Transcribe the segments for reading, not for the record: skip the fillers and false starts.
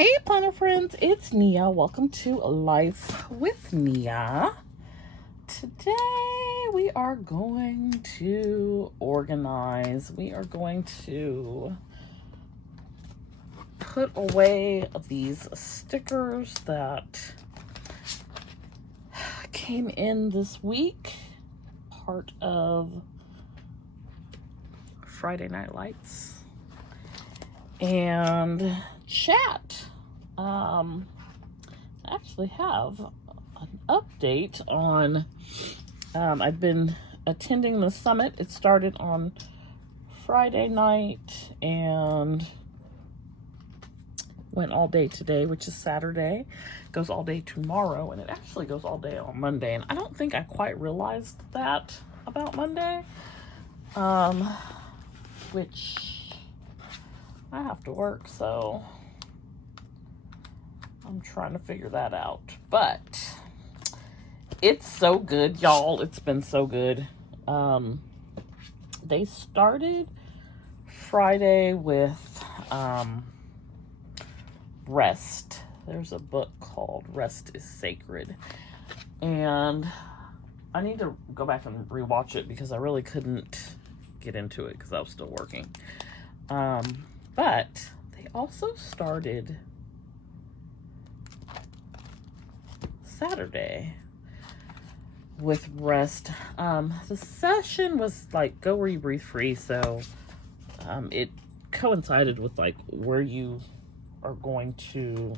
Hey planner friends, it's Nia. Welcome to Life with Nia. Today we are going to organize. We are going to put away these stickers that came in this week, part of Friday Night Lights, and chat. I actually have an update on, I've been attending the summit. It started on Friday night and went all day today, which is Saturday. Goes all day tomorrow, and it actually goes all day on Monday. And I don't think I quite realized that about Monday, which I have to work, so I'm trying to figure that out. But it's so good, y'all. It's been so good. They started Friday with Rest. There's a book called Rest is Sacred. And I need to go back and rewatch it because I really couldn't get into it because I was still working. But they also started Saturday with Rest. The session was like go where you breathe free, so it coincided with like where you are going to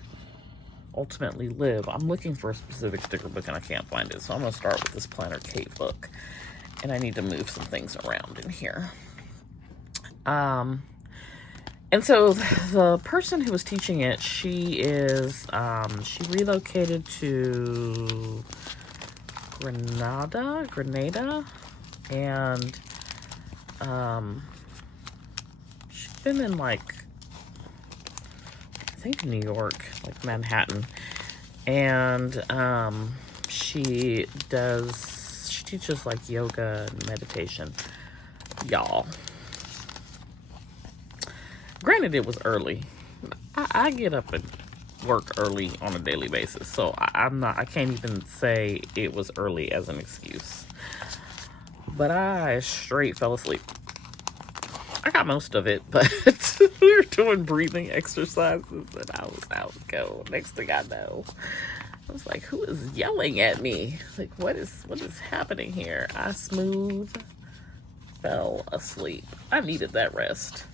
ultimately live. I'm looking for a specific sticker book and I can't find it, so I'm going to start with this Planner Kate book, and I need to move some things around in here. And so the person who was teaching it, she relocated to Grenada, and she's been in like, I think New York, like Manhattan, and she teaches like yoga and meditation, y'all. Granted, it was early. I get up and work early on a daily basis, so I can't even say it was early as an excuse. But I straight fell asleep. I got most of it, but we were doing breathing exercises and I was out cold. Next thing I know, I was like, who is yelling at me? Like, what is happening here? I smooth fell asleep. I needed that rest.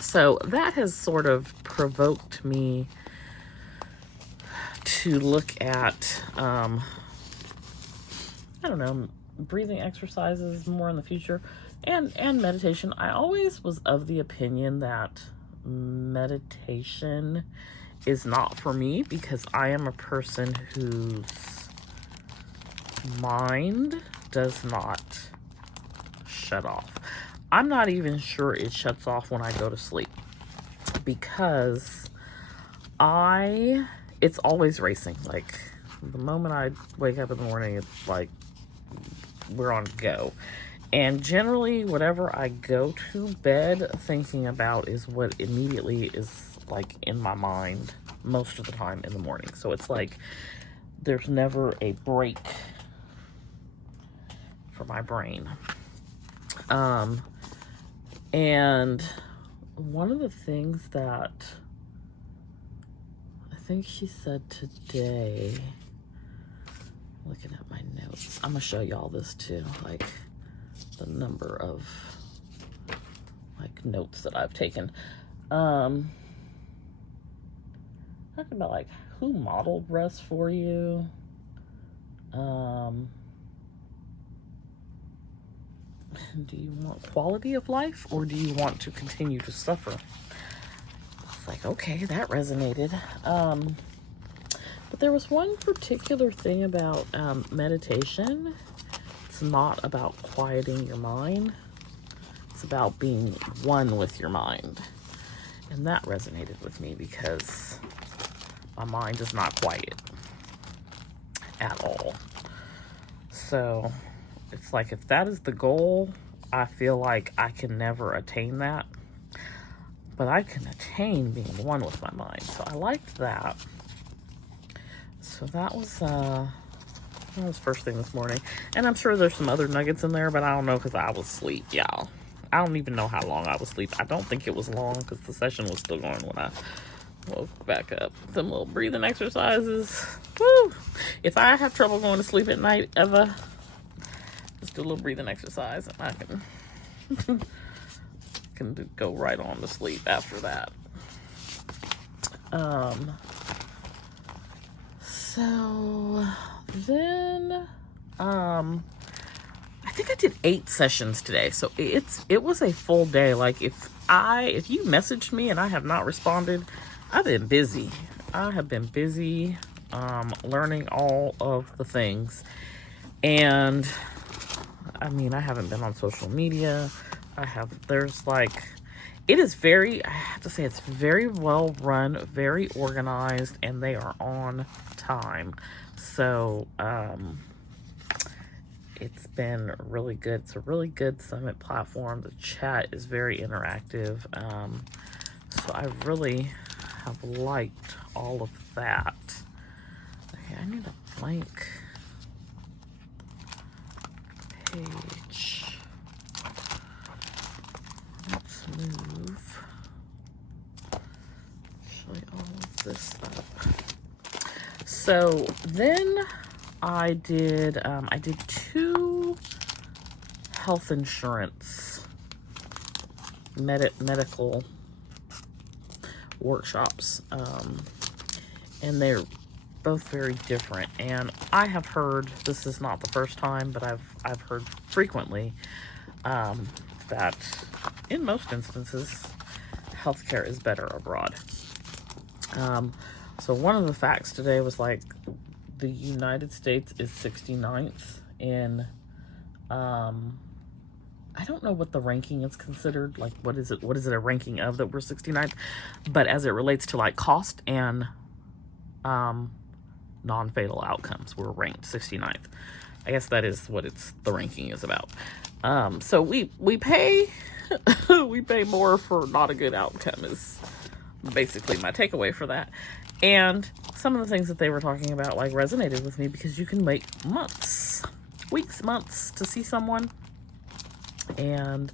So that has sort of provoked me to look at, I don't know, breathing exercises more in the future, and meditation. I always was of the opinion that meditation is not for me because I am a person whose mind does not shut off. I'm not even sure it shuts off when I go to sleep because it's always racing. Like the moment I wake up in the morning, it's like we're on go. And generally whatever I go to bed thinking about is what immediately is like in my mind most of the time in the morning. So it's like there's never a break for my brain. And one of the things that I think she said today, looking at my notes, I'm gonna show y'all this too, like the number of like notes that I've taken. Talking about like who modeled rest for you. Do you want quality of life or do you want to continue to suffer? It's like, okay, that resonated. But there was one particular thing about meditation. It's not about quieting your mind. It's about being one with your mind. And that resonated with me because my mind is not quiet at all. So it's like if that is the goal, I feel like I can never attain that. but I can attain being one with my mind. So I liked that. So that was first thing this morning. And I'm sure there's some other nuggets in there, but I don't know because I was asleep, y'all. I don't even know how long I was asleep. I don't think it was long because the session was still going when I woke back up. Some little breathing exercises. Woo! If I have trouble going to sleep at night ever, just do a little breathing exercise and I can go right on to sleep after that. So then I think I did 8 sessions today. So it was a full day. Like if you messaged me and I have not responded, I've been busy. I have been busy learning all of the things. And I mean, I haven't been on social media. It is I have to say, it's very well run, very organized, and they are on time. So, it's been really good. It's a really good summit platform. The chat is very interactive. So I really have liked all of that. Okay, I need a blank page. Let's move actually all of this up. So then I did 2 health insurance medical workshops, and they're both very different. And I have heard, this is not the first time, but I've heard frequently that in most instances healthcare is better abroad. So one of the facts today was like the United States is 69th in I don't know what the ranking is considered. Like, what is it a ranking of that we're 69th? But as it relates to like cost and non-fatal outcomes, we're ranked 69th. I guess that is what the ranking is about. So we pay we pay more for not a good outcome is basically my takeaway for that. And some of the things that they were talking about like resonated with me because you can wait weeks, months to see someone. And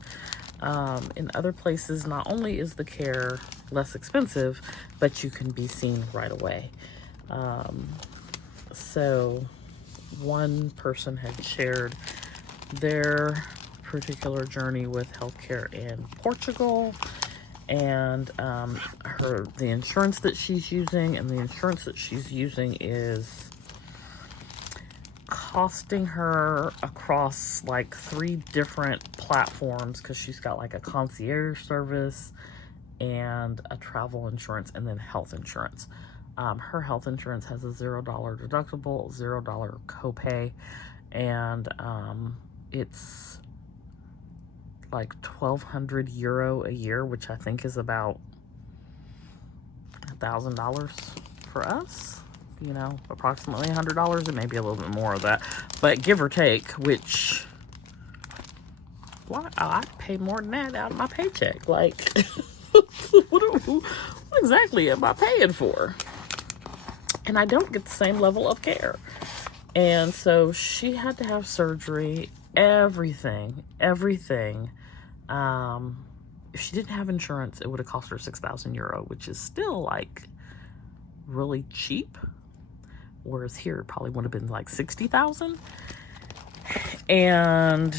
in other places, not only is the care less expensive, but you can be seen right away. So one person had shared their particular journey with healthcare in Portugal, and the insurance that she's using, is costing her across like 3 different platforms because she's got like a concierge service and a travel insurance and then health insurance. Her health insurance has a $0 deductible, $0 copay, and it's like €1,200 a year, which I think is about $1,000 for us. You know, approximately $100. It may be a little bit more of that, but give or take, which, I pay more than that out of my paycheck. Like, what exactly am I paying for? And I don't get the same level of care. And so she had to have surgery, everything. If she didn't have insurance, it would have cost her €6,000, which is still like really cheap. Whereas here it probably would have been like 60,000. And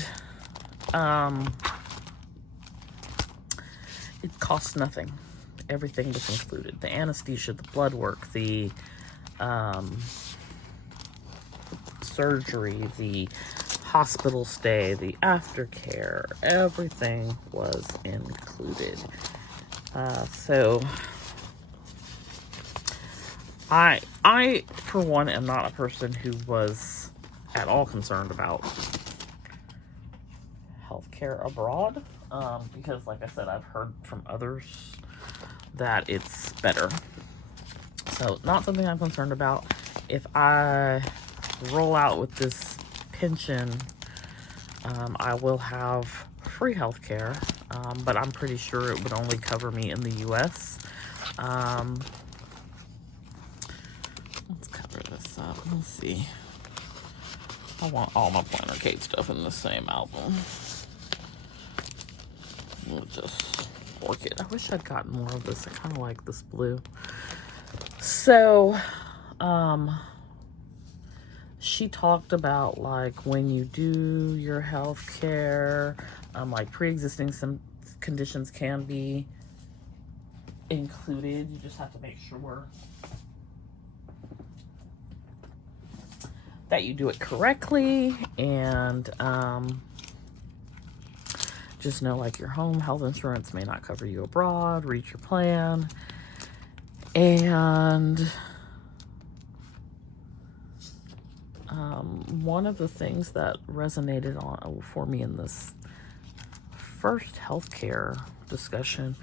it costs nothing. Everything was included. The anesthesia, the blood work, the surgery, the hospital stay, the aftercare, everything was included. So I, for one, am not a person who was at all concerned about healthcare abroad, because, like I said, I've heard from others that it's better. So, not something I'm concerned about. If I roll out with this pension, I will have free healthcare. but I'm pretty sure it would only cover me in the US. Let's cover this up. Let's see. I want all my Planner Kate stuff in the same album. We'll just fork it. I wish I'd gotten more of this. I kind of like this blue. So, she talked about like when you do your health care, like pre-existing some conditions can be included. You just have to make sure that you do it correctly, and just know like your home health insurance may not cover you abroad. Read your plan. And one of the things that resonated for me in this first healthcare discussion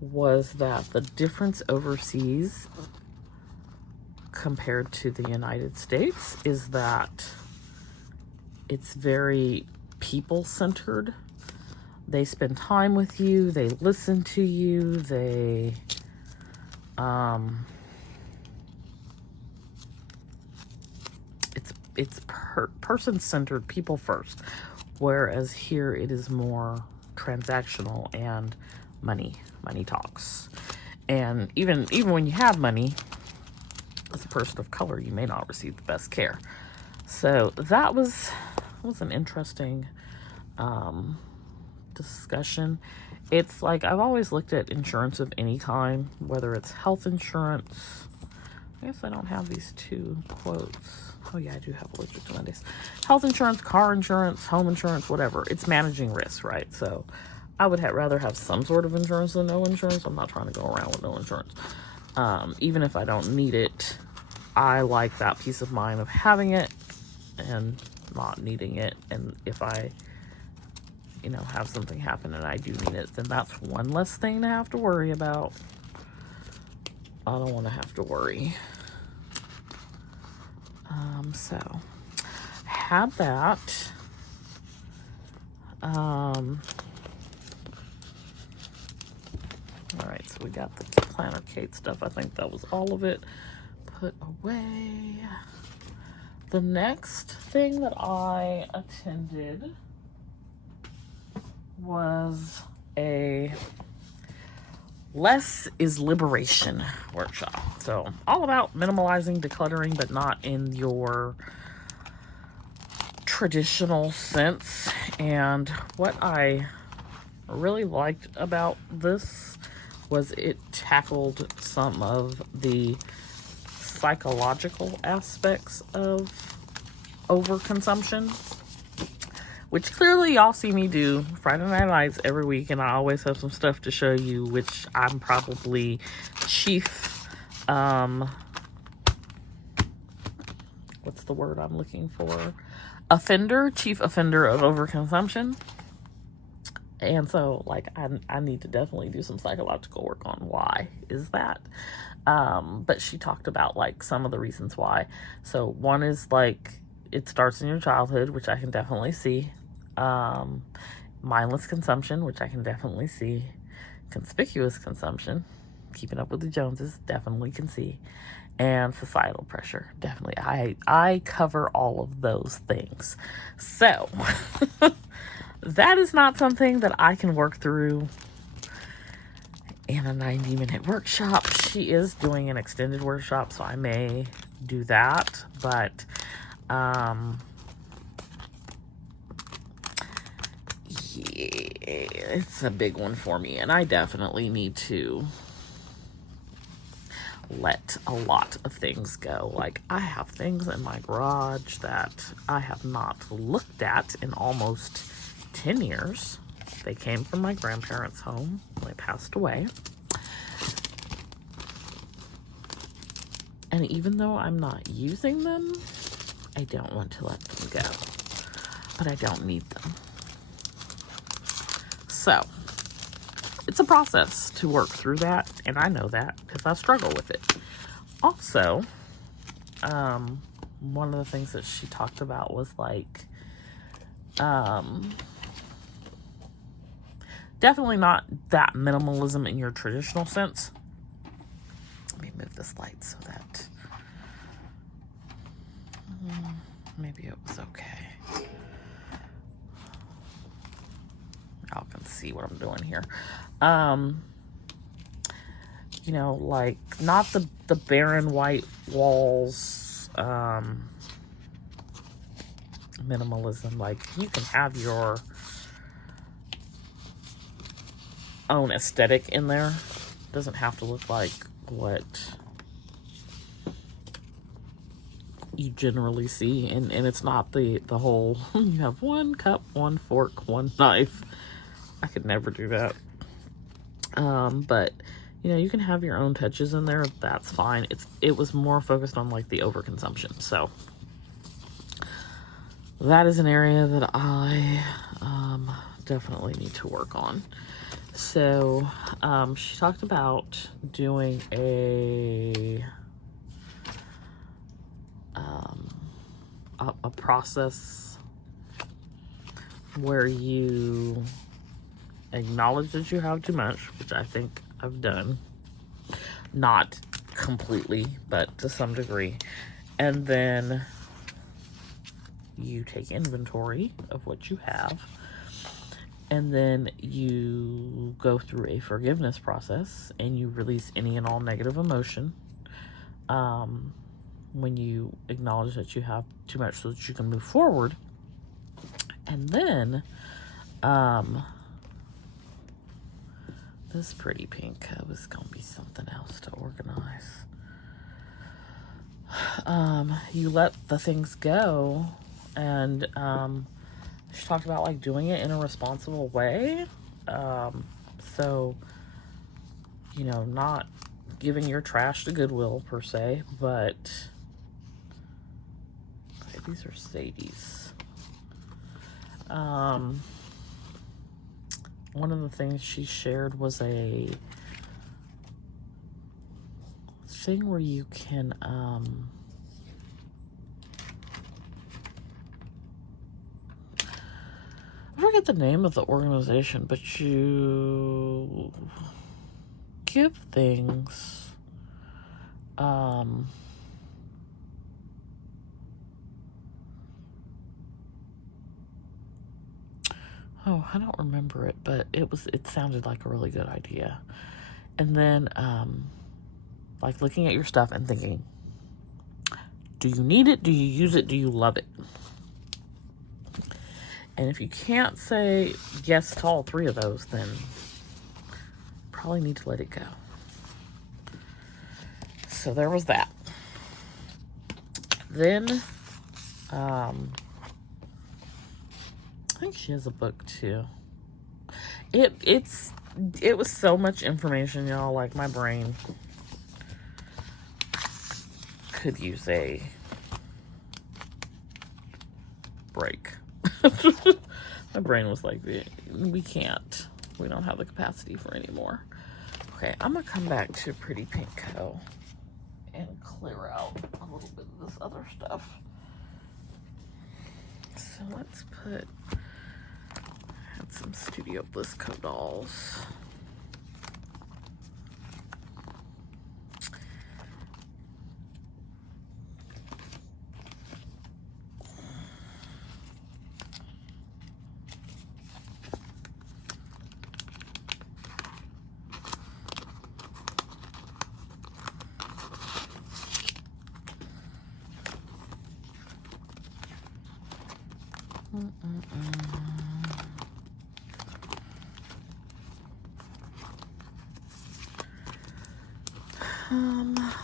was that the difference overseas compared to the United States is that it's very people-centered. They spend time with you, they listen to you, they it's person-centered, people first, whereas here it is more transactional and money talks. And even when you have money, as a person of color, you may not receive the best care. So that was an interesting discussion. It's like I've always looked at insurance of any kind, whether it's health insurance. I guess I don't have these two quotes. Oh yeah, I do have allergic to Mondays. Health insurance, car insurance, home insurance, whatever. It's managing risk, right? So I would rather have some sort of insurance than no insurance. I'm not trying to go around with no insurance. Even if I don't need it, I like that peace of mind of having it and not needing it. And if I, have something happen and I do need it, then that's one less thing to have to worry about. I don't want to have to worry. So had that. All right, so we got the Planner Kate stuff. I think that was all of it put away. The next thing that I attended was a Less is Liberation workshop. So all about minimalizing, decluttering, but not in your traditional sense. And what I really liked about this was it tackled some of the psychological aspects of overconsumption, which clearly y'all see me do Friday Night Lights every week, and I always have some stuff to show you, which I'm probably chief, what's the word I'm looking for? Chief offender of overconsumption. And so, like, I need to definitely do some psychological work on why is that. But she talked about, like, some of the reasons why. So one is, like, it starts in your childhood, which I can definitely see. Mindless consumption, which I can definitely see. Conspicuous consumption, keeping up with the Joneses, definitely can see. And societal pressure, definitely. I cover all of those things. So that is not something that I can work through in a 90-minute workshop. She is doing an extended workshop, so I may do that. But yeah, it's a big one for me, and I definitely need to let a lot of things go. Like, I have things in my garage that I have not looked at in almost 10 years. They came from my grandparents' home when they passed away. And even though I'm not using them, I don't want to let them go. But I don't need them. So it's a process to work through that, and I know that because I struggle with it. Also, one of the things that she talked about was like Definitely not that minimalism in your traditional sense. Let me move this light so that maybe it was okay. Y'all can see what I'm doing here. You know, like, not the barren white walls, minimalism. Like, you can have your own aesthetic in there. It doesn't have to look like what you generally see, and it's not the whole you have one cup, one fork, one knife. I could never do that. But you know, you can have your own touches in there. That's fine. It was more focused on like the overconsumption. So that is an area that I definitely need to work on. So she talked about doing a process where you acknowledge that you have too much, which I think I've done. Not completely, but to some degree. And then you take inventory of what you have. And then you go through a forgiveness process and you release any and all negative emotion. When you acknowledge that you have too much so that you can move forward. And then, this pretty pink was going to be something else to organize. You let the things go, and she talked about like doing it in a responsible way. So, you know, not giving your trash to Goodwill per se, but these are Sadie's. One of the things she shared was a thing where you can I forget the name of the organization, but you give things oh, I don't remember it, but it sounded like a really good idea. And then like looking at your stuff and thinking, do you need it? Do you use it? Do you love it? And if you can't say yes to all three of those, then probably need to let it go. So there was that. Then I think she has a book too. It was so much information, y'all. Like, my brain could use a break. My brain was like, we can't. We don't have the capacity for any more. Okay, I'm gonna come back to Pretty Pink Co. and clear out a little bit of this other stuff. So let's put some Studio Bliss Co dolls.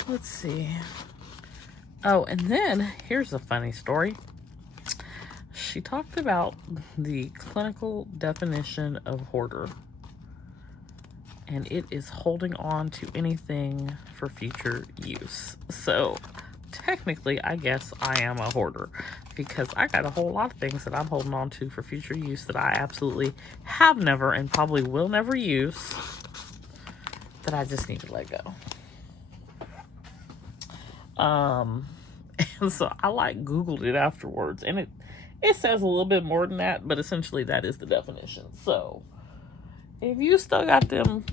Let's see. Oh, and then here's a funny story. She talked about the clinical definition of hoarder, and it is holding on to anything for future use. So technically, I guess I am a hoarder, because I got a whole lot of things that I'm holding on to for future use that I absolutely have never and probably will never use, that I just need to let go. And so I like Googled it afterwards, and it says a little bit more than that, but essentially that is the definition. So If you still got them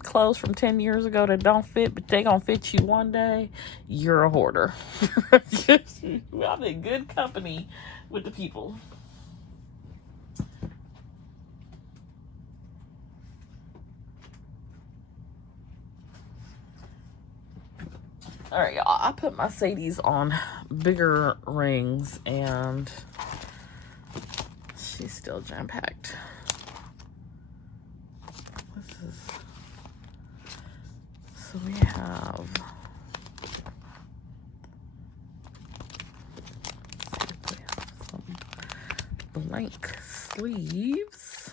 clothes from 10 years ago that don't fit, but they gonna fit you one day, you're a hoarder. I'm in good company with the people. All right, y'all. I put my Sadie's on bigger rings, and she's still jam-packed. This is... So we have... some blank sleeves,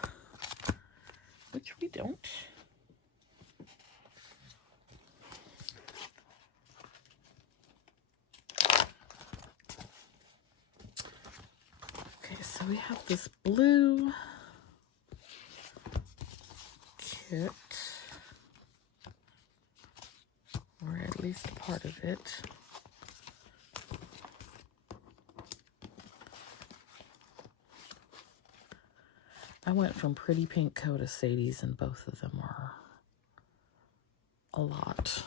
which we don't. Okay, so we have this blue kit, or at least part of it. I went from Pretty Pink Co to Sadie's, and both of them are a lot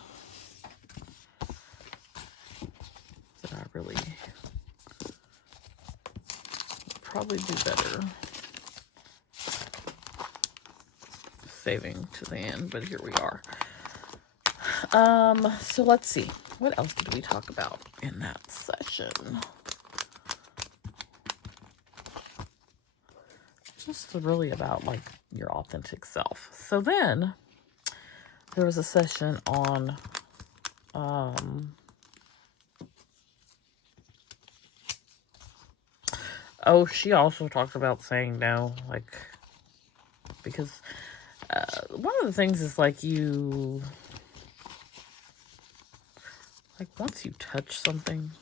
that I really probably do better saving to the end, but here we are. So let's see. What else did we talk about in that session? Just really about like your authentic self. So then there was a session on oh, she also talks about saying no, like, because one of the things is like once you touch something,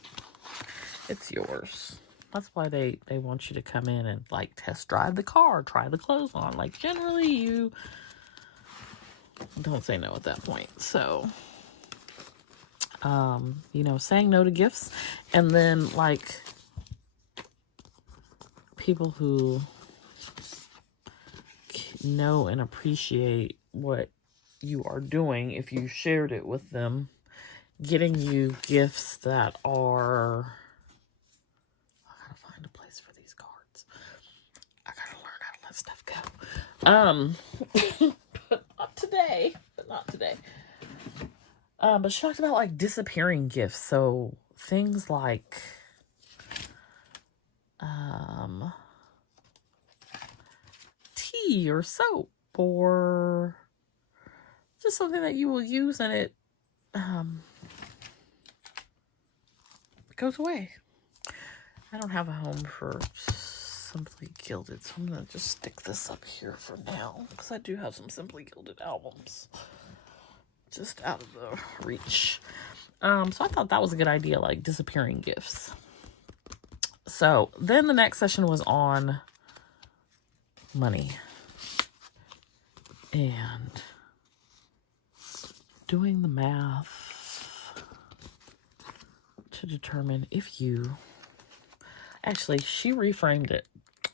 it's yours. That's why they want you to come in and like test drive the car, try the clothes on. Like generally you don't say no at that point. So, you know, saying no to gifts, and then like people who know and appreciate what you are doing, if you shared it with them, getting you gifts that are... I gotta find a place for these cards. I gotta learn how to let stuff go. But not today. But she talked about like disappearing gifts. So things like tea or soap, or just something that you will use and it goes away. I don't have a home for Simply Gilded, so I'm gonna just stick this up here for now, because I do have some Simply Gilded albums just out of the reach. So I thought that was a good idea, like disappearing gifts. So then the next session was on money and doing the math to determine if you... Actually, she reframed it.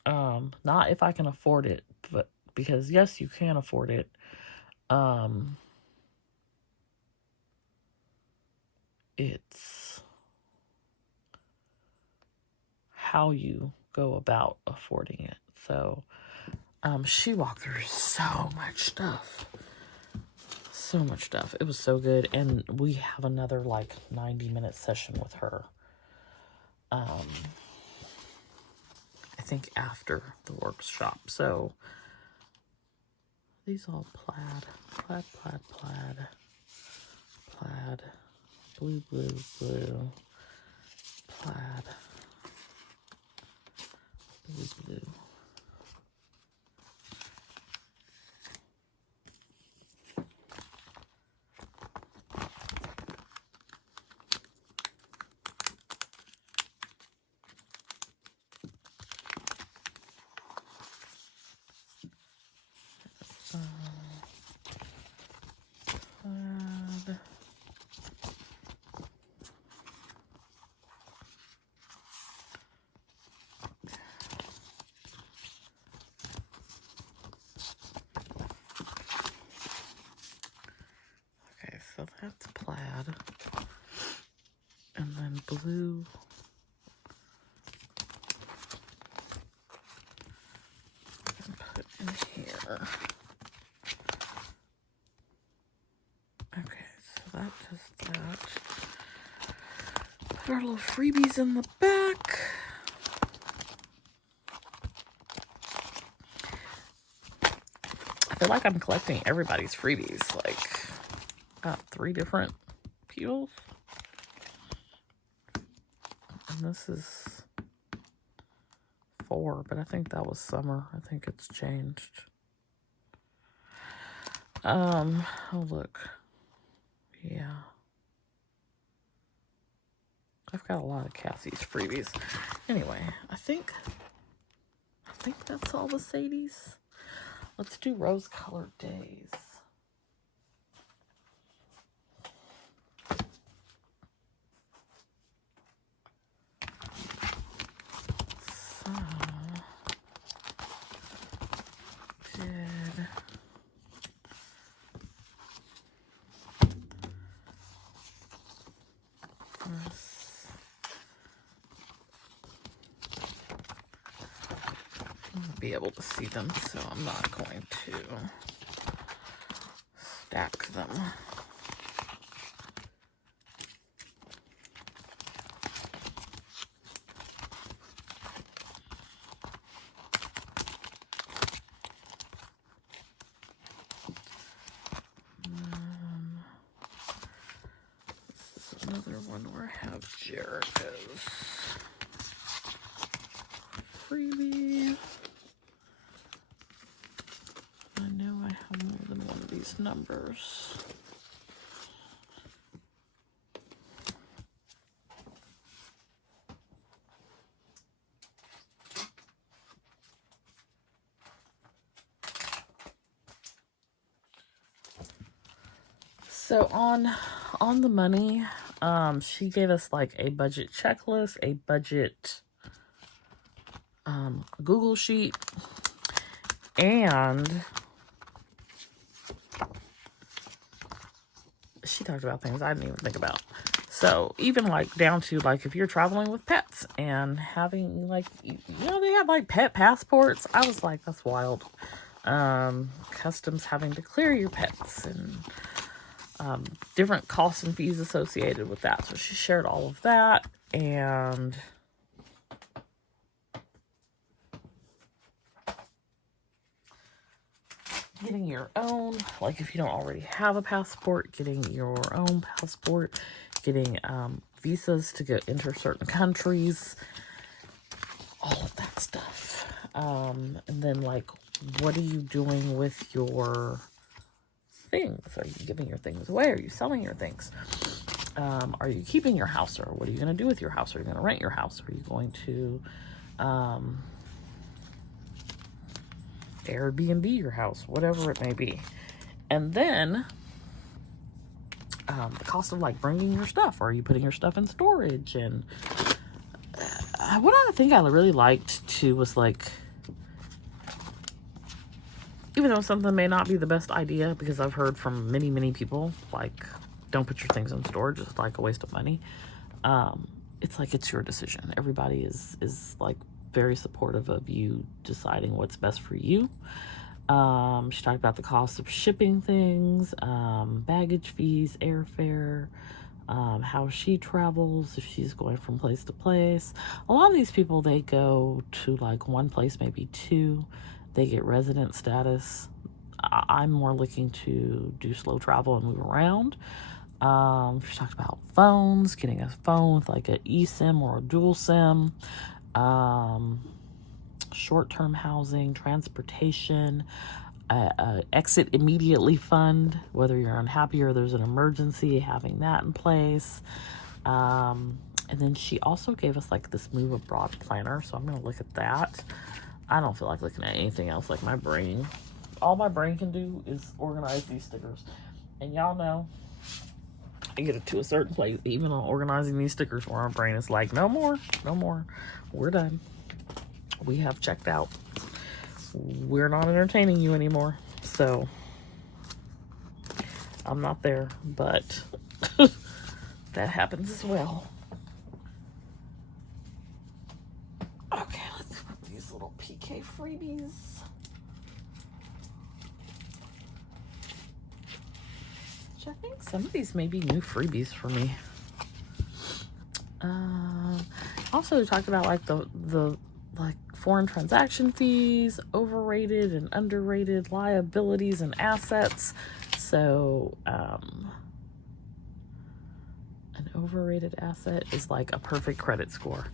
Not if I can afford it, but because yes, you can afford it. It's how you go about affording it. So, she walked through so much stuff. It was so good. And we have another like 90-minute session with her. I think after the workshop. So these all plaid, blue, plaid, blue. Plaid. So that's plaid. And then blue. And put in here. Okay, so that does that. Put our little freebies in the back. I feel like I'm collecting everybody's freebies. Like, got 3 different peels. And this is 4, but I think that was summer. I think it's changed. Oh look. Yeah. I've got a lot of Cassie's freebies. Anyway, I think that's all the Sadies. Let's do rose-colored days. So, did this. I'll be able to see them, so I'm not going to stack them. This is another one where I have Jericho's freebie. I know I have more than one of these numbers. So on the money, she gave us like a budget checklist, a budget Google sheet, and she talked about things I didn't even think about. So even like down to like if you're traveling with pets and having like, you know, they have like pet passports. I was like, that's wild. Customs having to clear your pets and different costs and fees associated with that. So she shared all of that, and getting your own, like if you don't already have a passport, getting your own passport, getting visas to go enter certain countries, all of that stuff. And then like, what are you doing with your things? Are you giving your things away? Are you selling your things? Are you keeping your house, or what are you going to do with your house? Are you going to rent your house? Are you going to Airbnb your house? Whatever it may be. And then the cost of like bringing your stuff. Are you putting your stuff in storage? And what I think I really liked too was like, even though something may not be the best idea, because I've heard from many people, like, don't put your things in storage, it's like a waste of money. It's like, it's your decision. Everybody is like very supportive of you deciding what's best for you. She talked about the cost of shipping things, baggage fees, airfare, how she travels, if she's going from place to place. A lot of these people, they go to like one place, maybe 2. They get resident status. I'm more looking to do slow travel and move around. She talked about phones, getting a phone with like an eSIM or a dual SIM, short-term housing, transportation, exit immediately fund, whether you're unhappy or there's an emergency, having that in place. And then she also gave us like this move abroad planner, so I'm going to look at that. I don't feel like looking at anything else. Like my brain, all my brain can do is organize these stickers. And y'all know, I get it to a certain place, even on organizing these stickers, where our brain is like, no more, we're done. We have checked out. We're not entertaining you anymore. So I'm not there, but that happens as well. Okay, let's put these little PK freebies. Which I think some of these may be new freebies for me. Also talked about like the like foreign transaction fees, overrated and underrated liabilities and assets. So an overrated asset is like a perfect credit score.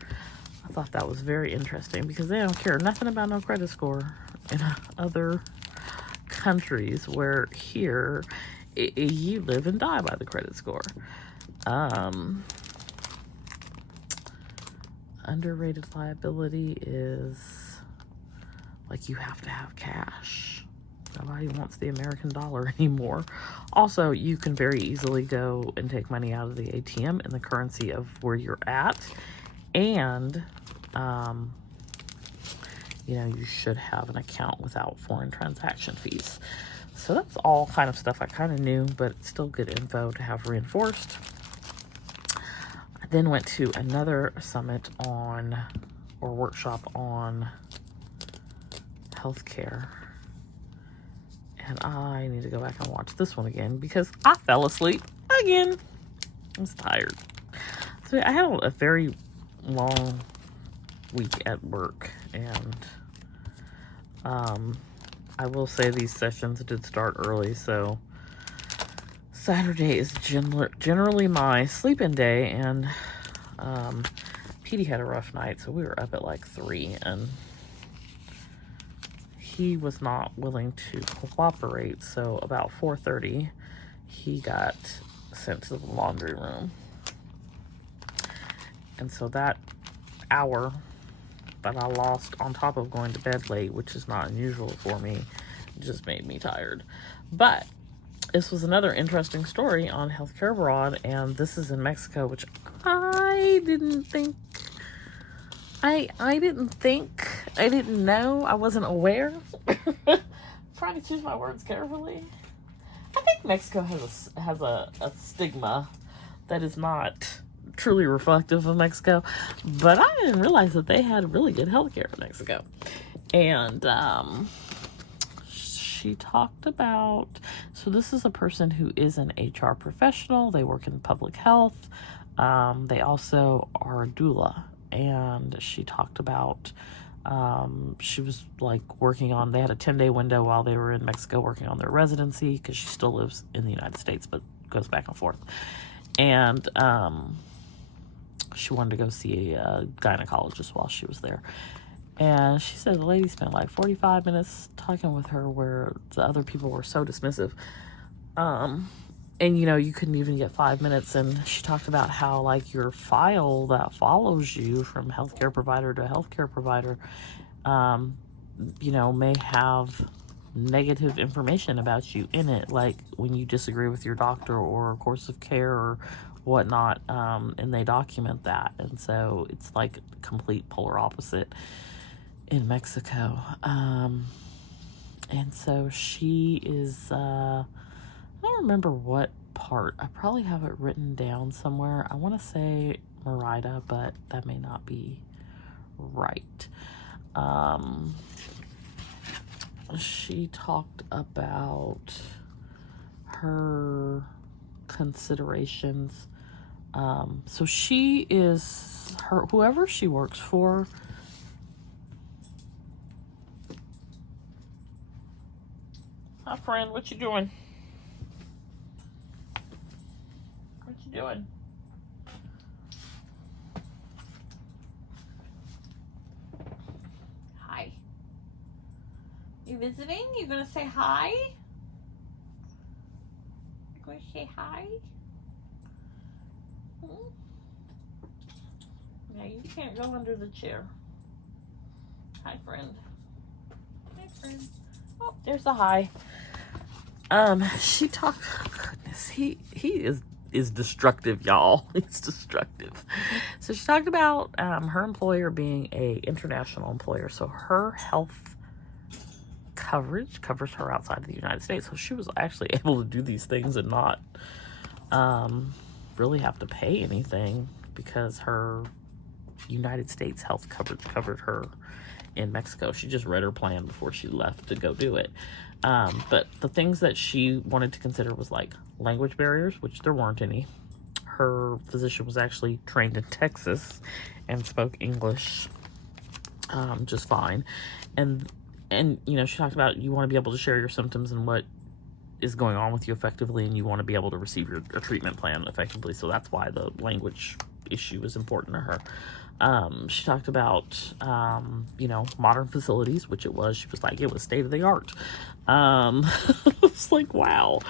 I thought that was very interesting because they don't care nothing about no credit score in other countries, where here you live and die by the credit score. Underrated liability is like you have to have cash. Nobody wants the American dollar anymore. Also, you can very easily go and take money out of the ATM in the currency of where you're at. And, you should have an account without foreign transaction fees. So that's all kind of stuff I kind of knew, but it's still good info to have reinforced. I then went to another summit or workshop on healthcare. And I need to go back and watch this one again because I fell asleep again. I was tired. So I had a very long week at work, and I will say these sessions did start early, so Saturday is generally my sleep-in day, and Petey had a rough night, so we were up at like 3, and he was not willing to cooperate, so about 4:30, he got sent to the laundry room. And so that hour that I lost on top of going to bed late, which is not unusual for me, just made me tired. But this was another interesting story on healthcare abroad, and this is in Mexico, which I didn't know, I wasn't aware. Trying to choose my words carefully. I think Mexico has a stigma that is not truly reflective of Mexico, but I didn't realize that they had really good healthcare in Mexico. And she talked about, so this is a person who is an HR professional. They work in public health. They also are a doula. And she talked about, she was like they had a 10-day window while they were in Mexico working on their residency, because she still lives in the United States, but goes back and forth. And she wanted to go see a gynecologist while she was there. And she said the lady spent like 45 minutes talking with her, where the other people were so dismissive. And, you couldn't even get 5 minutes. And she talked about how, like, your file that follows you from healthcare provider to healthcare provider, may have negative information about you in it. Like when you disagree with your doctor or a course of care or whatnot, and they document that. And so it's like complete polar opposite in Mexico. And so she is, I don't remember what part. I probably have it written down somewhere. I want to say Merida, but that may not be right. She talked about her considerations. So she is whoever she works for. Hi, friend. What you doing? What you doing? Hi. You visiting? You gonna say hi? You gonna say hi? No, you can't go under the chair. Hi, friend. Hi, friend. Oh, there's a hi. She talked. Goodness, he is destructive, y'all. He's destructive. So she talked about her employer being a international employer. So her health coverage covers her outside of the United States. So she was actually able to do these things and not really have to pay anything because her United States health coverage covered her in Mexico. She just read her plan before she left to go do it. But the things that she wanted to consider was like language barriers, which there weren't any. Her physician was actually trained in Texas and spoke English just fine. And you know, she talked about you want to be able to share your symptoms and what is going on with you effectively, and you want to be able to receive your treatment plan effectively. So that's why the language issue is important to her. She talked about, you know, modern facilities, which it was. She was like, it was state of the art. It's like, wow.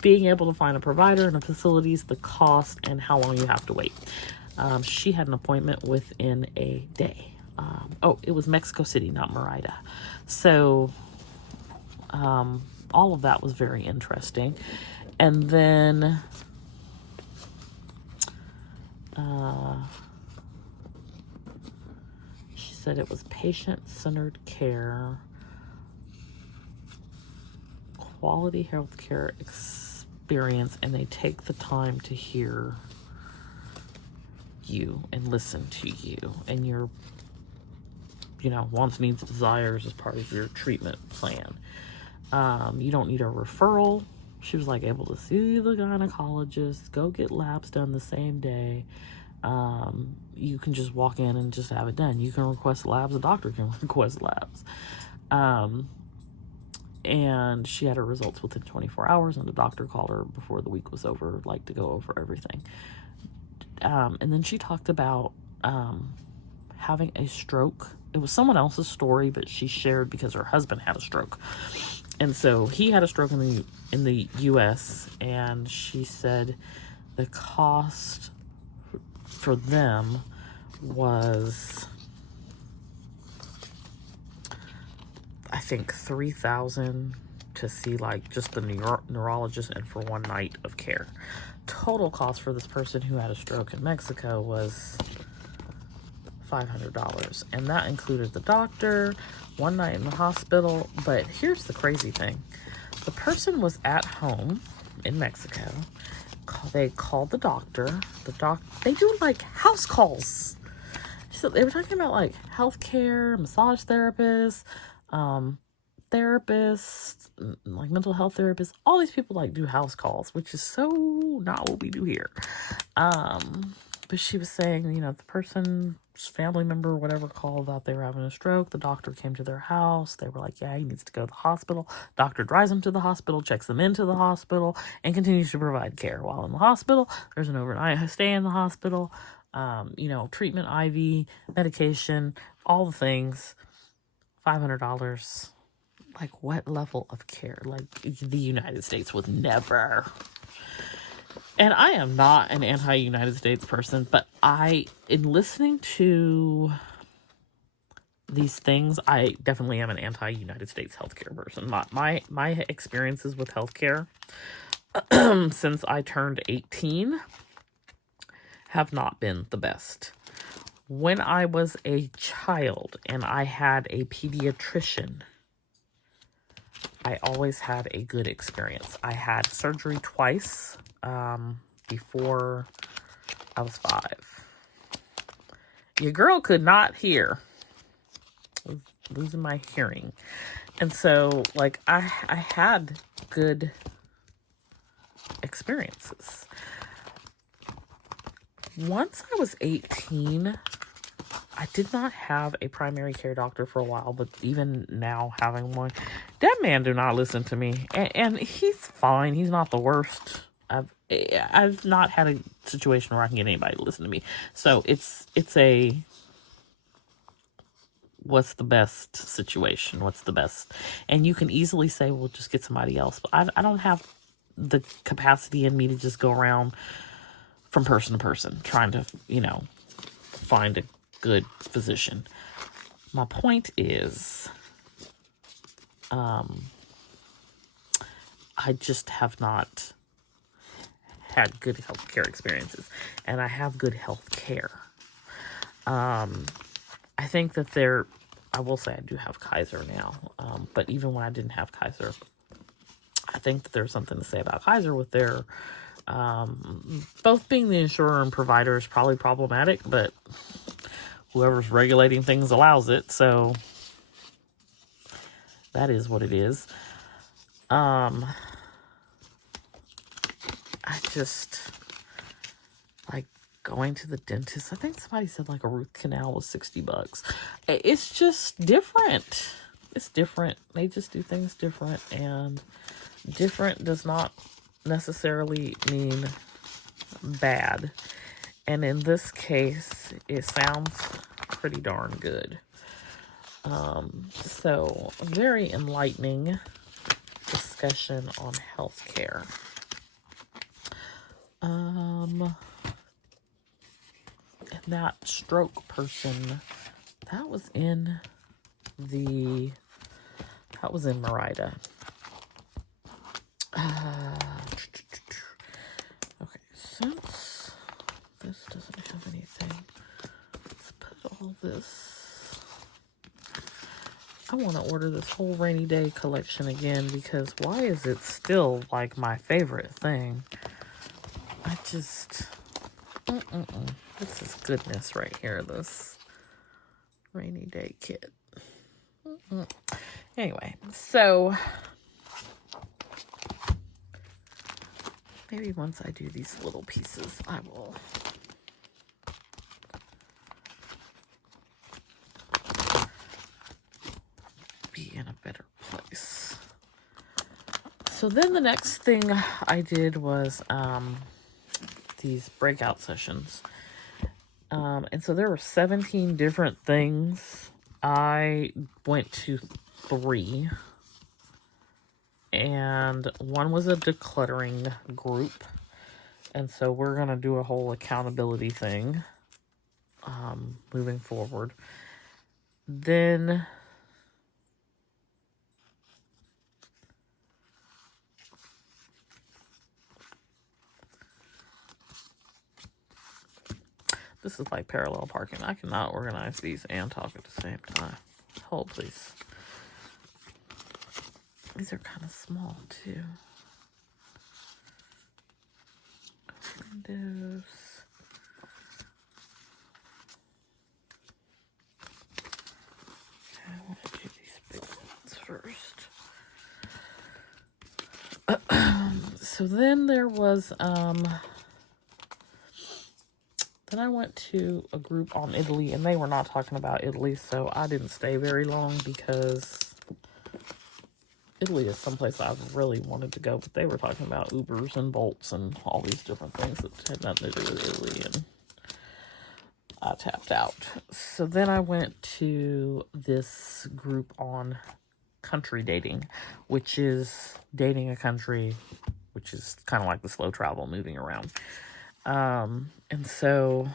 Being able to find a provider and the facilities, the cost, and how long you have to wait. She had an appointment within a day. It was Mexico City, not Merida. So, all of that was very interesting. And then, she said it was patient-centered care, quality healthcare experience, and they take the time to hear you and listen to you and your, you know, wants, needs, desires as part of your treatment plan. You don't need a referral. She was like able to see the gynecologist, go get labs done the same day. You can just walk in and just have it done. You can request labs, a doctor can request labs. And she had her results within 24 hours, and the doctor called her before the week was over, like to go over everything. And then she talked about having a stroke. It was someone else's story, but she shared because her husband had a stroke. And so he had a stroke in the US, and she said the cost for them was, I think, $3,000 to see like just the neurologist and for one night of care. Total cost for this person who had a stroke in Mexico was $500, and that included the doctor, one night in the hospital. But here's the crazy thing: the person was at home in Mexico. They called the doctor. They do like house calls. So they were talking about like healthcare, massage therapists, therapists, like mental health therapists. All these people like do house calls, which is so not what we do here. But she was saying, you know, the person's family member or whatever called out they were having a stroke. The doctor came to their house. They were like, yeah, he needs to go to the hospital. Doctor drives them to the hospital, checks them into the hospital, and continues to provide care. While in the hospital, there's an overnight stay in the hospital, you know, treatment, IV, medication, all the things. $500. Like, what level of care? Like, the United States would never. And I am not an anti-United States person, but in listening to these things, I definitely am an anti-United States healthcare person. My experiences with healthcare since I turned 18 have not been the best. When I was a child and I had a pediatrician, I always had a good experience. I had surgery twice before I was 5. Your girl could not hear. I was losing my hearing. And so, like, I had good experiences. Once I was 18, I did not have a primary care doctor for a while, but even now having one, that man do not listen to me. And he's fine. He's not the worst. I've not had a situation where I can get anybody to listen to me. So it's a what's the best situation? What's the best? And you can easily say, well, just get somebody else. But I don't have the capacity in me to just go around from person to person trying to, you know, find a good physician. My point is, I just have not had good healthcare experiences, and I have good health care. I think that I I will say I do have Kaiser now. But even when I didn't have Kaiser, I think that there's something to say about Kaiser with their, both being the insurer and provider is probably problematic, but whoever's regulating things allows it, so that is what it is. I just, like, going to the dentist, I think somebody said like a root canal was $60. It's just different. It's different. They just do things different, and different does not necessarily mean bad. And in this case, it sounds pretty darn good. So very enlightening discussion on healthcare. And that stroke person, that was in Merida. Okay, since this doesn't have anything, let's put all this. I want to order this whole rainy day collection again, because why is it still like my favorite thing? I just, this is goodness right here, this rainy day kit. Anyway, so maybe once I do these little pieces, I will be in a better place. So then the next thing I did was these breakout sessions. And so there were 17 different things. I went to 3. And one was a decluttering group. And so we're going to do a whole accountability thing moving forward. Then this is like parallel parking. I cannot organize these and talk at the same time. Hold, please. These are kind of small, too. Windows. Okay, I want to do these big ones first. So then there was, then I went to a group on Italy, and they were not talking about Italy, so I didn't stay very long because Italy is someplace I've really wanted to go, but they were talking about Ubers and Bolts and all these different things that had nothing to do with Italy, and I tapped out. So then I went to this group on country dating, which is dating a country, which is kind of like the slow travel, moving around. And so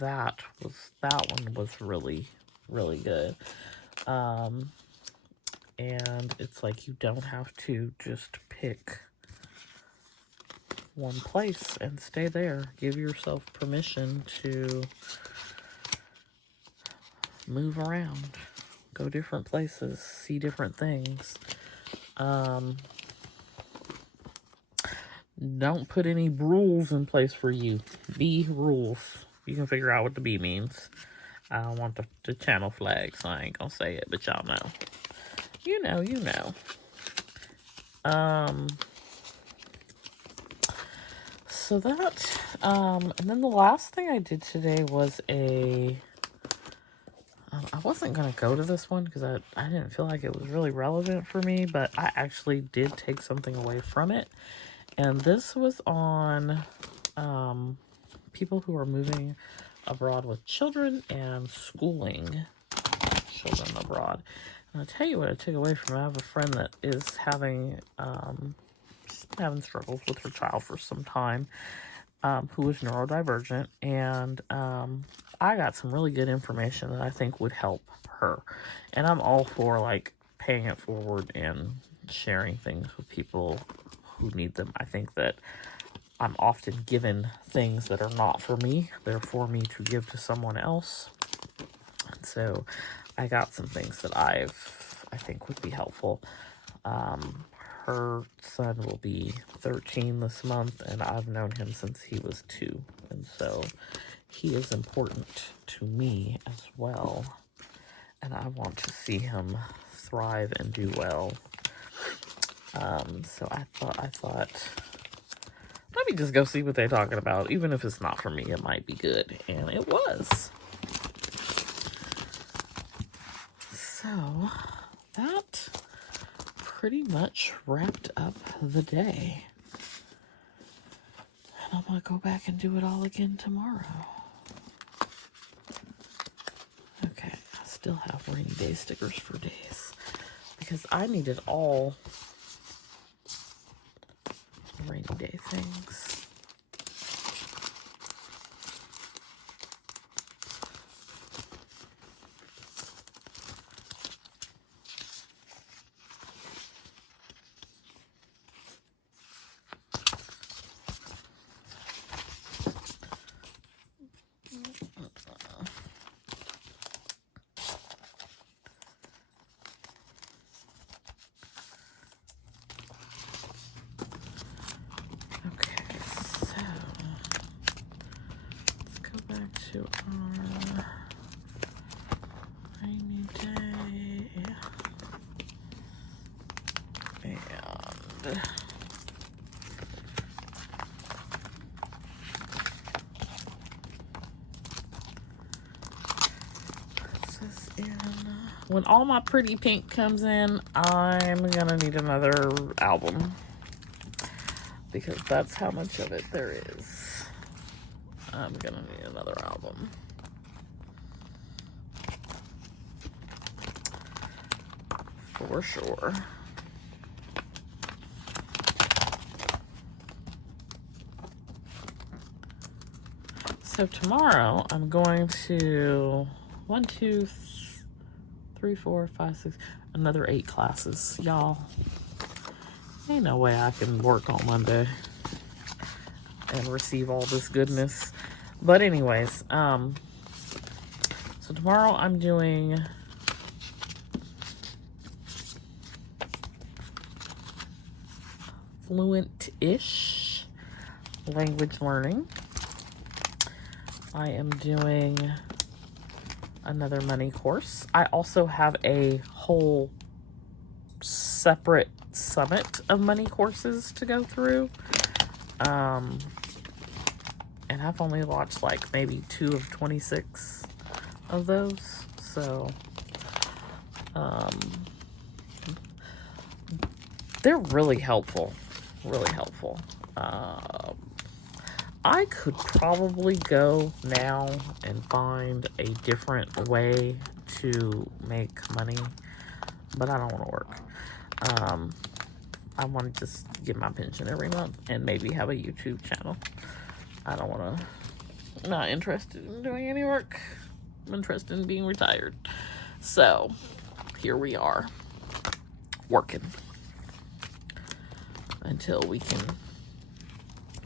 that one was really, really good. And it's like you don't have to just pick one place and stay there. Give yourself permission to move around, go different places, see different things. Don't put any rules in place for you. Be rules. You can figure out what the B means. I don't want the channel flag, so I ain't gonna say it, but y'all know. You know. So that, and then the last thing I did today was I wasn't going to go to this one because I didn't feel like it was really relevant for me, but I actually did take something away from it. And this was on people who are moving abroad with children and schooling children abroad. And I'll tell you what I took away from it. I have a friend that is having struggles with her child for some time, who is neurodivergent, and I got some really good information that I think would help her. And I'm all for like paying it forward and sharing things with people who need them. I think that I'm often given things that are not for me. They're for me to give to someone else. So I got some things that I think would be helpful. Her son will be 13 this month, and I've known him since he was 2. And so he is important to me as well. And I want to see him thrive and do well. So I thought, let me just go see what they're talking about. Even if it's not for me, it might be good. And it was. So that pretty much wrapped up the day. And I'm going to go back and do it all again tomorrow. Okay, I still have rainy day stickers for days. Because I needed all rainy day things. To our rainy day, and this in. When all my pretty pink comes in, I'm gonna need another album because that's how much of it there is. I'm gonna need another album. For sure. So tomorrow I'm going to 1, 2, 3, 4, 5, 6, another 8 classes. Y'all, ain't no way I can work on Monday and receive all this goodness. But anyways, so tomorrow I'm doing fluent-ish language learning. I am doing another money course. I also have a whole separate summit of money courses to go through. And I've only watched like maybe 2 of 26 of those. So, they're really helpful. Really helpful. I could probably go now and find a different way to make money, but I don't want to work. I want to just get my pension every month and maybe have a YouTube channel. I don't want to, not interested in doing any work. I'm interested in being retired. So, here we are, working until we can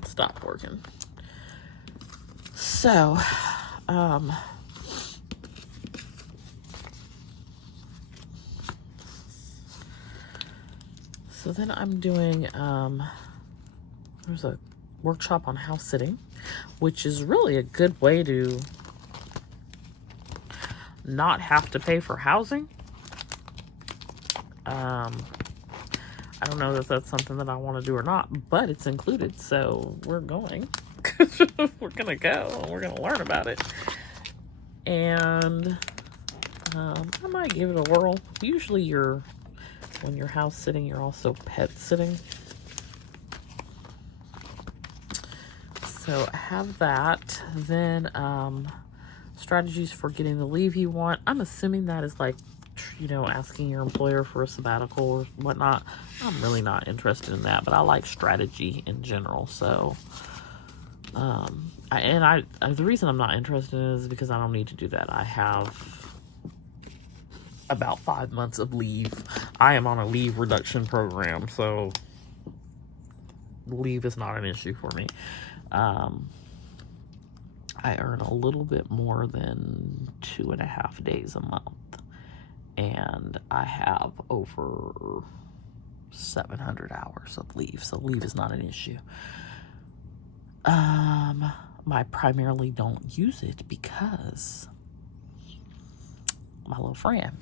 stop working. So, so then I'm doing, there's a workshop on house sitting, which is really a good way to not have to pay for housing. I don't know if that's something that I want to do or not, but it's included, so we're going. We're gonna go and we're gonna learn about it. And I might give it a whirl. Usually when you're house sitting, you're also pet sitting. So I have that. Then strategies for getting the leave you want. I'm assuming that is like, asking your employer for a sabbatical or whatnot. I'm really not interested in that, but I like strategy in general. So, the reason I'm not interested in it is because I don't need to do that. I have about 5 months of leave. I am on a leave reduction program, so leave is not an issue for me. I earn a little bit more than 2.5 days a month. And I have over 700 hours of leave, so leave is not an issue. I primarily don't use it because my little friend.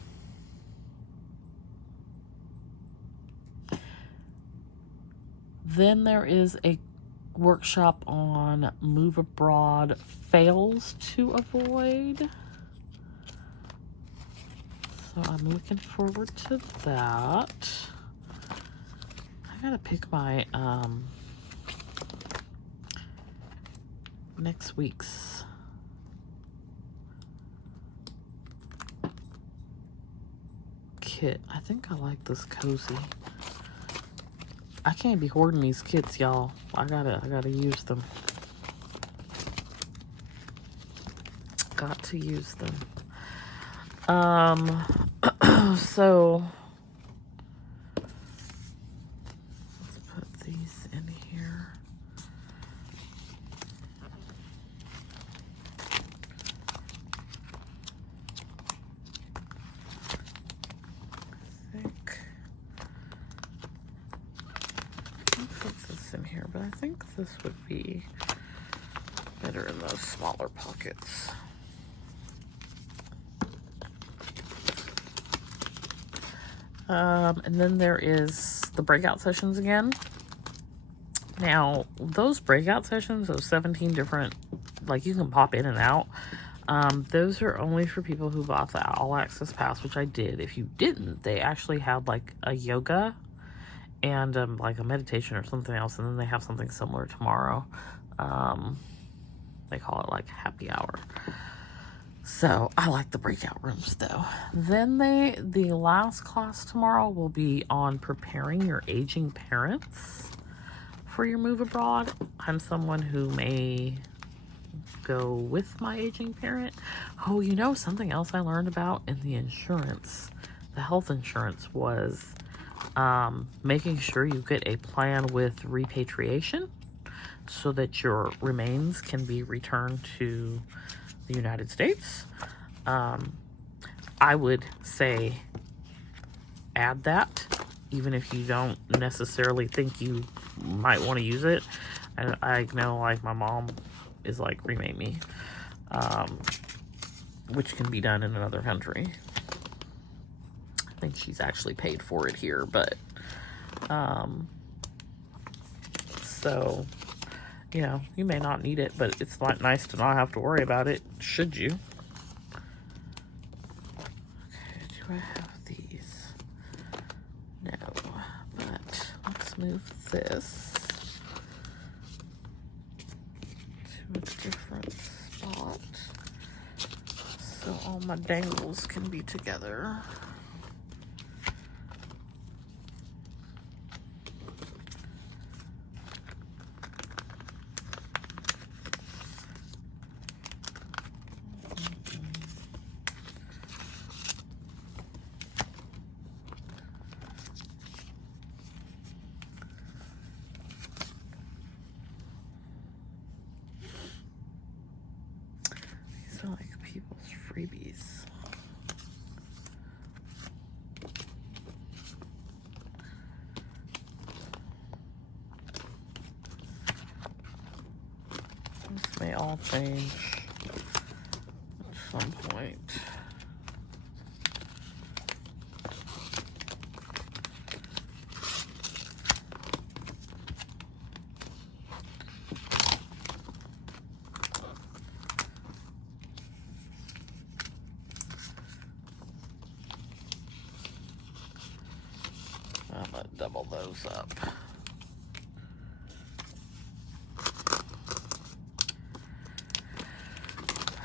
Then there is a workshop on move abroad fails to avoid. So I'm looking forward to that. I gotta pick my next week's kit. I think I like this cozy. I can't be hoarding these kits, y'all. I gotta use them. Got to use them. So let's put these in here. Put this in here, but I think this would be better in those smaller pockets. And then there is the breakout sessions again. Now, those breakout sessions, those 17 different, like, you can pop in and out. Those are only for people who bought the All Access Pass, which I did. If you didn't, they actually had, like, a yoga and, like, a meditation or something else. And then they have something similar tomorrow. They call it, like, happy hour. So, I like the breakout rooms, though. Then the last class tomorrow will be on preparing your aging parents for your move abroad. I'm someone who may go with my aging parent. Oh, you know, something else I learned about in the insurance, the health insurance, was making sure you get a plan with repatriation so that your remains can be returned to the United States. I would say add that, even if you don't necessarily think you might want to use it. I know, like, my mom is like, remake me, which can be done in another country. I think she's actually paid for it here, but so, you know, you may not need it, but it's not nice to not have to worry about it, should you? Okay, do I have these? No, but let's move this to a different spot so all my dangles can be together. Like people's freebies. This may all change at some point. I'm gonna double those up.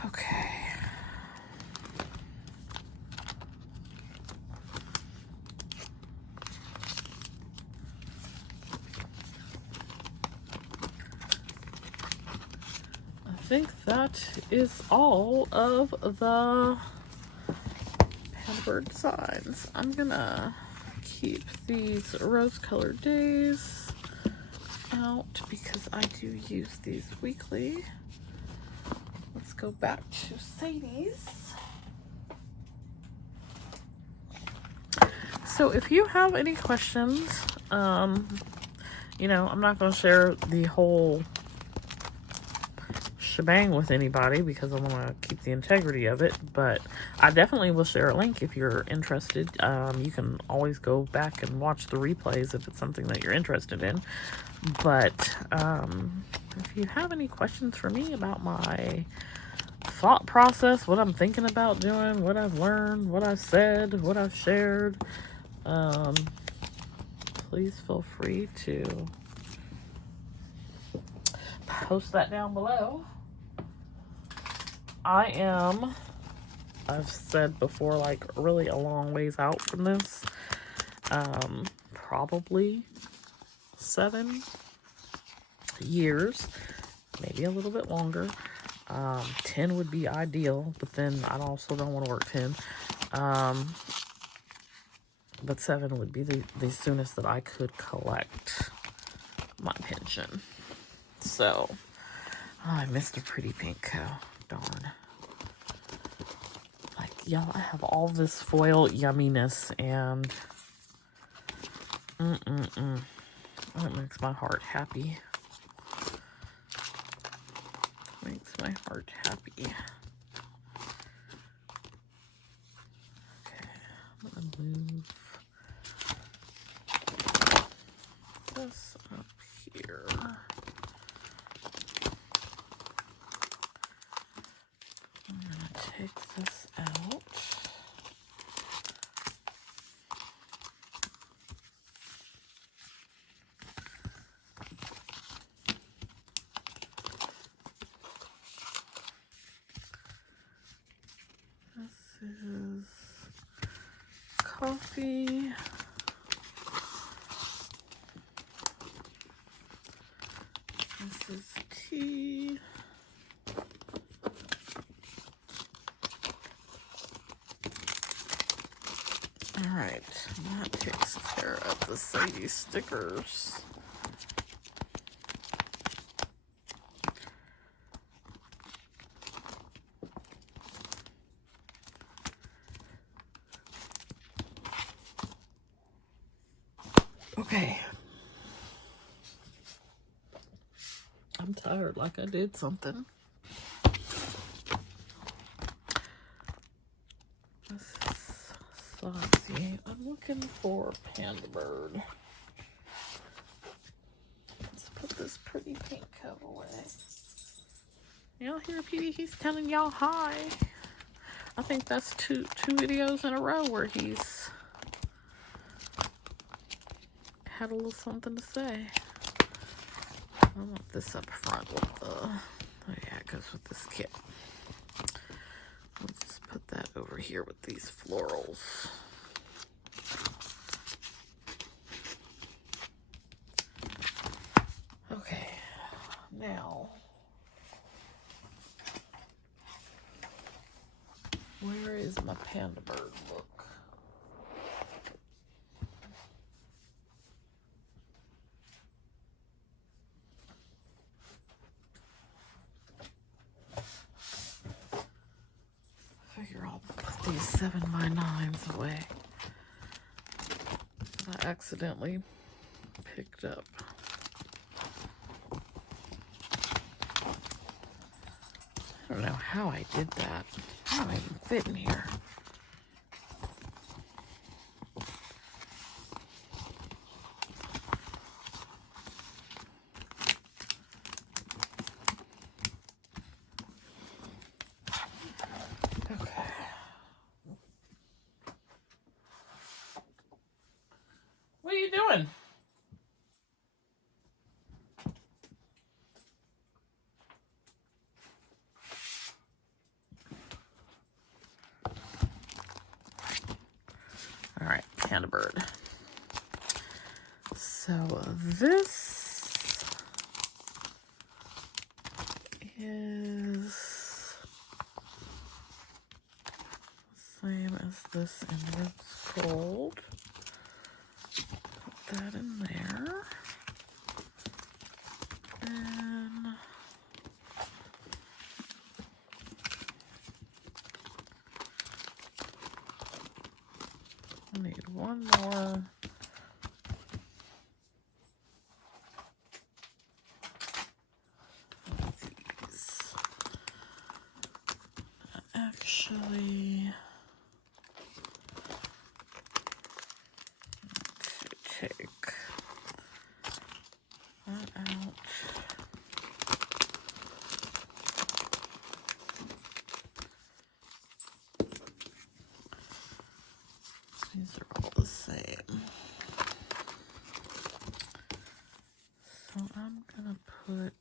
Okay. I think that is all of the Panda Bird designs. I'm gonna keep these rose-colored days out because I do use these weekly. let's go back to Sadie's. So if you have any questions, you know, I'm not going to share the whole shebang with anybody because I want to keep the integrity of it, but I definitely will share a link if you're interested. You can always go back and watch the replays if it's something that you're interested in. But if you have any questions for me about my thought process, what I'm thinking about doing, what I've learned, what I've said, what I've shared, please feel free to post that down below. I've said before, like, really a long ways out from this. Probably 7 years, maybe a little bit longer. 10 would be ideal, but then I also don't want to work 10. But 7 would be the soonest that I could collect my pension. So, I missed a pretty pink cow. Darn. Like, y'all, I have all this foil yumminess, and that makes my heart happy. Makes my heart happy. Okay, I'm gonna move this up here. I'm gonna take this out. This is coffee. This is tea. Alright, that takes care of the Sadie stickers. Okay. I'm tired, like I did something. This is saucy. I'm looking for Panda Bird. Let's put this pretty pink coat away. Y'all hear Petey? He's telling y'all hi. I think that's two videos in a row where he's had a little something to say. I want this up front with the, oh yeah, it goes with this kit. Let's just put that over here with these florals. Okay, now, where is my Panda Bird book? Figure I'll put these 7x9s away. I accidentally picked up. I don't know how I did that. I don't even fit in here. Okay. What are you doing? All right, Panda Bird. So this is the same as this in red gold. Put that in there. And actually take that out. These are all the same. So I'm gonna put,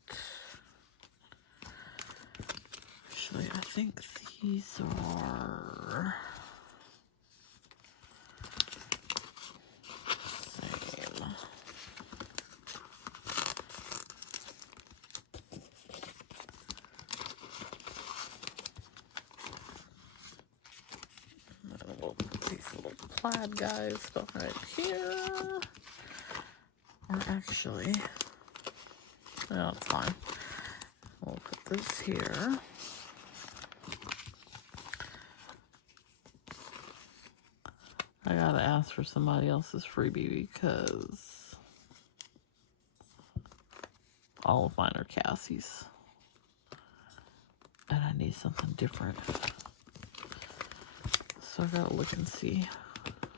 actually I think these are same. And then we'll put these little plaid guys behind here. Or actually, no, it's fine. We'll put this here. I gotta ask for somebody else's freebie because all of mine are Cassie's. And I need something different. So I gotta look and see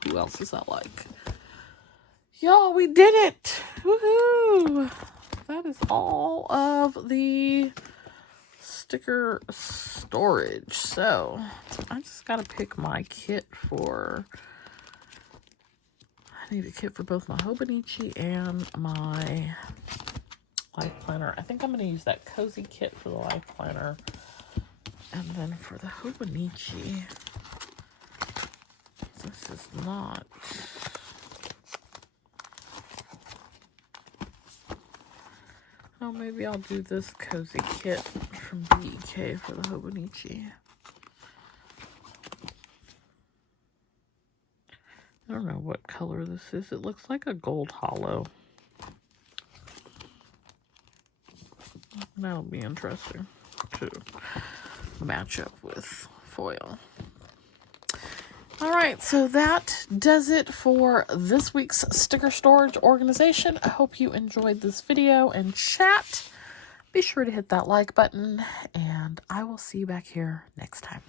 who else's I like. Y'all, we did it! Woohoo! That is all of the sticker storage. So I just gotta pick my kit for, I need a kit for both my Hobonichi and my life planner. I think I'm gonna use that cozy kit for the life planner. And then for the Hobonichi, this is not, oh, maybe I'll do this cozy kit from BEK for the Hobonichi. I don't know what color this is. It looks like a gold hollow. That'll be interesting to match up with foil. All right, so that does it for this week's sticker storage organization. I hope you enjoyed this video and chat. Be sure to hit that like button, and I will see you back here next time.